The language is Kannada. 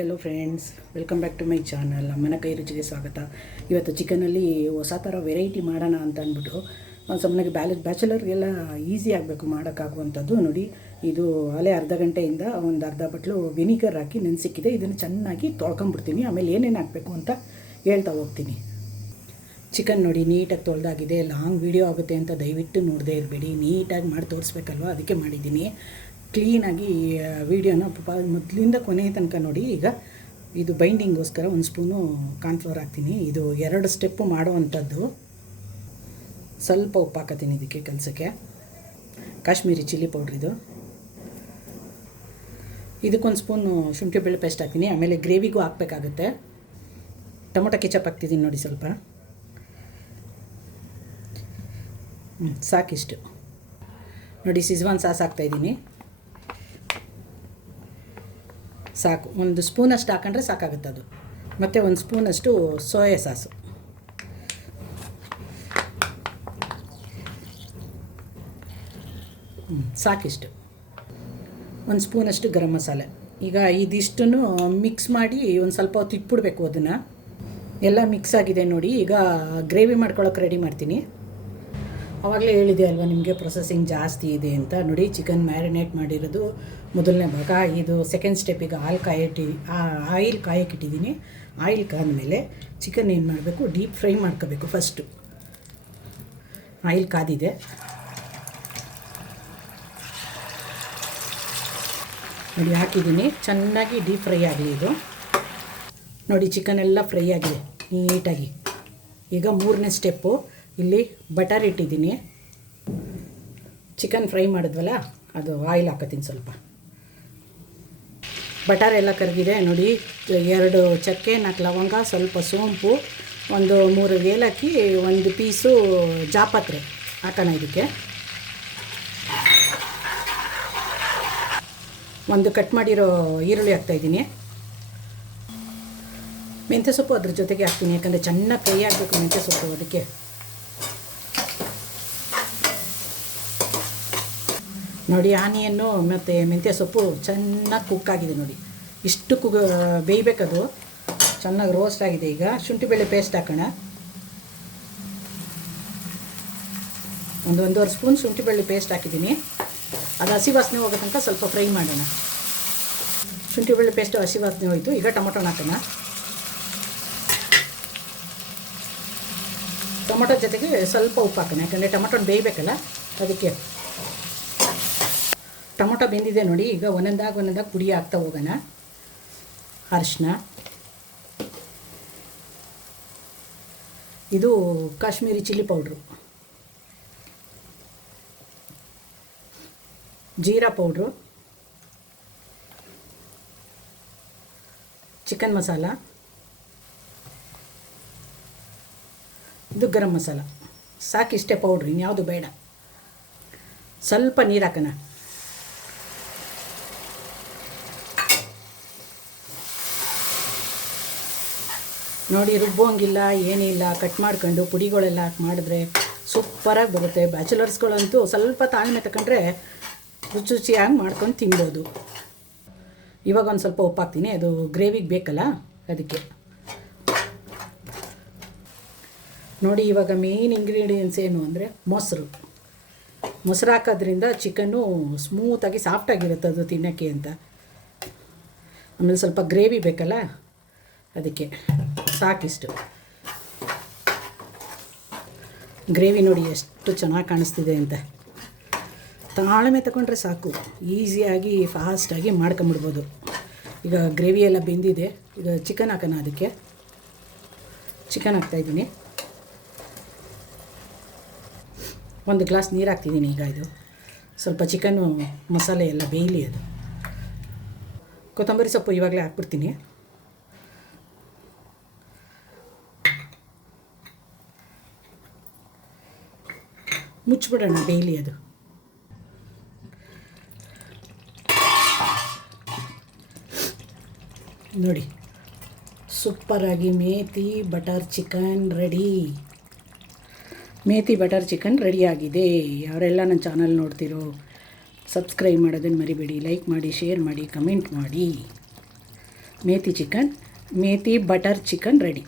Hello friends, welcome back to my channel. ಅಮ್ಮನ ಕೈ ರುಚಿಗೆ ಸ್ವಾಗತ. ಇವತ್ತು ಚಿಕನಲ್ಲಿ ಹೊಸ ಥರ ವೆರೈಟಿ ಮಾಡೋಣ ಅಂತ ಅಂದ್ಬಿಟ್ಟು ಸುಮ್ಮನೆ ಬ್ಯಾಚುಲರ್ಗೆಲ್ಲ ಈಸಿ ಆಗಬೇಕು ಮಾಡೋಕ್ಕಾಗುವಂಥದ್ದು. ನೋಡಿ, ಇದು ಅಲ್ಲೇ ಅರ್ಧ ಗಂಟೆಯಿಂದ ಒಂದು ಅರ್ಧ ಬಟ್ಲು ವಿನಿಗರ್ ಹಾಕಿ ನೆನೆಸಿಕ್ಕಿದೆ. ಇದನ್ನು ಚೆನ್ನಾಗಿ ತೊಳ್ಕೊಂಬಿಡ್ತೀನಿ. ಆಮೇಲೆ ಏನೇನು ಹಾಕಬೇಕು ಅಂತ ಹೇಳ್ತಾ ಹೋಗ್ತೀನಿ. ಚಿಕನ್ ನೋಡಿ ನೀಟಾಗಿ ತೊಳೆದಾಗಿದೆ. ಲಾಂಗ್ ವೀಡಿಯೋ ಆಗುತ್ತೆ ಅಂತ ದಯವಿಟ್ಟು ನೋಡದೇ ಇರಬೇಡಿ. ನೀಟಾಗಿ ಮಾಡಿ ತೋರಿಸ್ಬೇಕಲ್ವ, ಅದಕ್ಕೆ ಮಾಡಿದ್ದೀನಿ. ಕ್ಲೀನಾಗಿ ವೀಡಿಯೋನ ಮೊದಲಿಂದ ಕೊನೆಯ ತನಕ ನೋಡಿ. ಈಗ ಇದು ಬೈಂಡಿಂಗೋಸ್ಕರ ಒಂದು ಸ್ಪೂನು ಕಾರ್ನ್ಫ್ಲೋರ್ ಹಾಕ್ತೀನಿ. ಇದು 2 ಸ್ಟೆಪ್ಪು ಮಾಡೋ ಅಂಥದ್ದು. ಸ್ವಲ್ಪ ಉಪ್ಪು ಹಾಕತ್ತೀನಿ ಇದಕ್ಕೆ ಕೆಲಸಕ್ಕೆ. ಕಾಶ್ಮೀರಿ ಚಿಲ್ಲಿ ಪೌಡ್ರ್ ಇದು. ಇದಕ್ಕೊಂದು ಸ್ಪೂನು ಶುಂಠಿ ಬೆಳ್ಳುಳ್ಳಿ ಪೇಸ್ಟ್ ಹಾಕ್ತೀನಿ. ಆಮೇಲೆ ಗ್ರೇವಿಗೂ ಹಾಕಬೇಕಾಗುತ್ತೆ. ಟೊಮೊಟೊ ಕೆಚಪ್ ಹಾಕ್ತಿದ್ದೀನಿ ನೋಡಿ ಸ್ವಲ್ಪ. ಸಾಕಿಷ್ಟು ನೋಡಿ. ಸಿಜ್ವಾನ್ ಸಾಸ್ ಹಾಕ್ತಾಯಿದ್ದೀನಿ. ಸಾಕು, ಒಂದು ಸ್ಪೂನಷ್ಟು ಹಾಕೊಂಡ್ರೆ ಸಾಕಾಗುತ್ತೆ ಅದು. ಮತ್ತು ಒಂದು ಸ್ಪೂನಷ್ಟು ಸೋಯಾ ಸಾಸು. ಸಾಕಿಷ್ಟು. ಒಂದು ಸ್ಪೂನಷ್ಟು ಗರಂ ಮಸಾಲೆ. ಈಗ ಇದಿಷ್ಟನ್ನು ಮಿಕ್ಸ್ ಮಾಡಿ ಒಂದು ಸ್ವಲ್ಪ ಹೊತ್ತು ಇಟ್ಬಿಡ್ಬೇಕು. ಅದನ್ನು ಎಲ್ಲ ಮಿಕ್ಸ್ ಆಗಿದೆ ನೋಡಿ. ಈಗ ಗ್ರೇವಿ ಮಾಡ್ಕೊಳ್ಳೋಕೆ ರೆಡಿ ಮಾಡ್ತೀನಿ. ಆವಾಗಲೇ ಹೇಳಿದೆ ಅಲ್ವಾ ನಿಮಗೆ, ಪ್ರೊಸೆಸಿಂಗ್ ಜಾಸ್ತಿ ಇದೆ ಅಂತ. ನೋಡಿ, ಚಿಕನ್ ಮ್ಯಾರಿನೇಟ್ ಮಾಡಿರೋದು ಮೊದಲನೇ ಭಾಗ. ಇದು ಸೆಕೆಂಡ್ ಸ್ಟೆಪ್ಪಿಗೆ ಆಯಿಲ್ ಕಾಯಕ್ಕಿಟ್ಟಿದ್ದೀನಿ. ಆಯಿಲ್ ಕಾದ್ಮೇಲೆ ಚಿಕನ್ ಏನು ಮಾಡಬೇಕು, ಡೀಪ್ ಫ್ರೈ ಮಾಡ್ಕೋಬೇಕು ಫಸ್ಟು. ಆಯಿಲ್ ಕಾದಿದೆ. ನೋಡಿ ಹಾಕಿದ್ದೀನಿ. ಚೆನ್ನಾಗಿ ಡೀಪ್ ಫ್ರೈ ಆಗಲಿ ಇದು. ನೋಡಿ, ಚಿಕನ್ ಎಲ್ಲ ಫ್ರೈ ಆಗಿದೆ ನೀಟಾಗಿ. ಈಗ 3ನೇ ಸ್ಟೆಪ್ಪು. ಇಲ್ಲಿ ಬಟರ್ ಇಟ್ಟಿದ್ದೀನಿ. ಚಿಕನ್ ಫ್ರೈ ಮಾಡಿದ್ವಲ್ಲ, ಅದು ಆಯಿಲ್ ಹಾಕತ್ತೀನಿ ಸ್ವಲ್ಪ. ಬಟರ್ ಎಲ್ಲ ಕರಗಿದೆ ನೋಡಿ. 2 ಚಕ್ಕೆ, 4 ಲವಂಗ, ಸ್ವಲ್ಪ ಸೋಂಪು, ಒಂದು 3 ಏಲಕ್ಕಿ, 1 ಪೀಸು ಜಾಪತ್ರೆ ಹಾಕೋಣ ಇದಕ್ಕೆ. ಒಂದು ಕಟ್ ಮಾಡಿರೋ ಈರುಳ್ಳಿ ಹಾಕ್ತಾಯಿದ್ದೀನಿ. ಮೆಂತ್ಯ ಸೊಪ್ಪು ಅದ್ರ ಜೊತೆಗೆ ಹಾಕ್ತೀನಿ, ಯಾಕಂದರೆ ಚೆನ್ನಾಗಿ ಫ್ರೈ ಆಗಬೇಕು ಮೆಂತ್ಯ ಸೊಪ್ಪು. ಅದಕ್ಕೆ ನೋಡಿ, ಆನಿಯನ್ನು ಮತ್ತು ಮೆಂತ್ಯ ಸೊಪ್ಪು ಚೆನ್ನಾಗಿ ಕುಕ್ ಆಗಿದೆ ನೋಡಿ. ಇಷ್ಟು ಬೇಯಬೇಕದು. ಚೆನ್ನಾಗಿ ರೋಸ್ಟ್ ಆಗಿದೆ. ಈಗ ಶುಂಠಿ ಬೆಳ್ಳುಳ್ಳಿ ಪೇಸ್ಟ್ ಹಾಕೋಣ. ಒಂದೂವರೆ ಸ್ಪೂನ್ ಶುಂಠಿ ಬೆಳ್ಳುಳ್ಳಿ ಪೇಸ್ಟ್ ಹಾಕಿದ್ದೀನಿ. ಅದು ಹಸಿ ವಾಸನೆ ಹೋಗೋ ತನಕ ಸ್ವಲ್ಪ ಫ್ರೈ ಮಾಡೋಣ. ಶುಂಠಿ ಬೆಳ್ಳುಳ್ಳಿ ಪೇಸ್ಟು ಹಸಿ ವಾಸನೆ ಹೋಯಿತು. ಈಗ ಟೊಮೊಟೊನ ಹಾಕೋಣ. ಟೊಮೊಟೊ ಜೊತೆಗೆ ಸ್ವಲ್ಪ ಉಪ್ಪು ಹಾಕೋಣ, ಯಾಕಂದರೆ ಟೊಮೊಟೊನ ಬೇಯಬೇಕಲ್ಲ ಅದಕ್ಕೆ. ಟೊಮೊಟೊ ಬೆಂದಿದೆ ನೋಡಿ. ಈಗ ಒಂದೊಂದಾಗಿ ಪುಡಿ ಹಾಕ್ತಾ ಹೋಗೋಣ. ಅರಿಶಿನ, ಇದು Kashmiri chilli powder, jeera powder, chicken masala, ಇದು ಗರಂ ಮಸಾಲ. ಸಾಕಿಷ್ಟೇ ಪೌಡ್ರು, ಇನ್ಯಾವುದು ಬೇಡ. ಸ್ವಲ್ಪ ನೀರು ಹಾಕೋಣ. ನೋಡಿ, ರುಬ್ಬೋಂಗಿಲ್ಲ ಏನಿಲ್ಲ. ಕಟ್ ಮಾಡ್ಕೊಂಡು ಪುಡಿಗಳೆಲ್ಲ ಹಾಕಿ ಮಾಡಿದ್ರೆ ಸೂಪರಾಗಿ ಬರುತ್ತೆ. ಬ್ಯಾಚುಲರ್ಸ್ಗಳಂತೂ ಸ್ವಲ್ಪ ತಾಳ್ಮೆ ತಗೊಂಡ್ರೆ ರುಚಿಯಾಗಿ ಮಾಡ್ಕೊಂಡು ತಿನ್ಬೋದು. ಇವಾಗ ಒಂದು ಸ್ವಲ್ಪ ಉಪ್ಪು ಹಾಕ್ತೀನಿ, ಅದು ಗ್ರೇವಿಗೆ ಬೇಕಲ್ಲ ಅದಕ್ಕೆ. ನೋಡಿ, ಇವಾಗ ಮೇನ್ ಇಂಗ್ರೀಡಿಯೆಂಟ್ಸ್ ಏನು ಅಂದರೆ ಮೊಸರು ಹಾಕೋದ್ರಿಂದ ಚಿಕನ್ನು ಸ್ಮೂತಾಗಿ ಸಾಫ್ಟಾಗಿರುತ್ತೆ ಅದು ತಿನ್ನೋಕ್ಕೆ ಅಂತ. ಆಮೇಲೆ ಸ್ವಲ್ಪ ಗ್ರೇವಿ ಬೇಕಲ್ಲ ಅದಕ್ಕೆ. ಸಾಕಿಷ್ಟು ಗ್ರೇವಿ ನೋಡಿ ಎಷ್ಟು ಚೆನ್ನಾಗಿ ಕಾಣಿಸ್ತಿದೆ ಅಂತ. ತಾಳ್ಮೆ ತಗೊಂಡ್ರೆ ಸಾಕು, ಈಸಿಯಾಗಿ ಫಾಸ್ಟಾಗಿ ಮಾಡ್ಕೊಂಬಿಡ್ಬೋದು. ಈಗ ಗ್ರೇವಿ ಎಲ್ಲ ಬೆಂದಿದೆ. ಈಗ ಚಿಕನ್ ಹಾಕೋಣ. ಅದಕ್ಕೆ ಚಿಕನ್ ಹಾಕ್ತಾಯಿದ್ದೀನಿ. 1 ಗ್ಲಾಸ್ ನೀರು ಹಾಕ್ತಿದ್ದೀನಿ. ಈಗ ಇದು ಸ್ವಲ್ಪ ಚಿಕನ್ನು ಮಸಾಲೆ ಎಲ್ಲ ಬೇಯಲಿ. ಅದು ಕೊತ್ತಂಬರಿ ಸೊಪ್ಪು ಇವಾಗಲೇ ಹಾಕ್ಬಿಡ್ತೀನಿ. ಮುಚ್ಚಿಬಿಡೋಣ, ಬೇಯಲಿ ಅದು. ನೋಡಿ, ಸೂಪರಾಗಿ methi butter chicken ready. Methi butter chicken ರೆಡಿಯಾಗಿದೆ. ಯಾರೆಲ್ಲ ನನ್ನ ಚಾನಲ್ ನೋಡ್ತಿರೋ ಸಬ್ಸ್ಕ್ರೈಬ್ ಮಾಡೋದನ್ನು ಮರಿಬೇಡಿ. ಲೈಕ್ ಮಾಡಿ, ಶೇರ್ ಮಾಡಿ, ಕಮೆಂಟ್ ಮಾಡಿ. Methi butter chicken ready.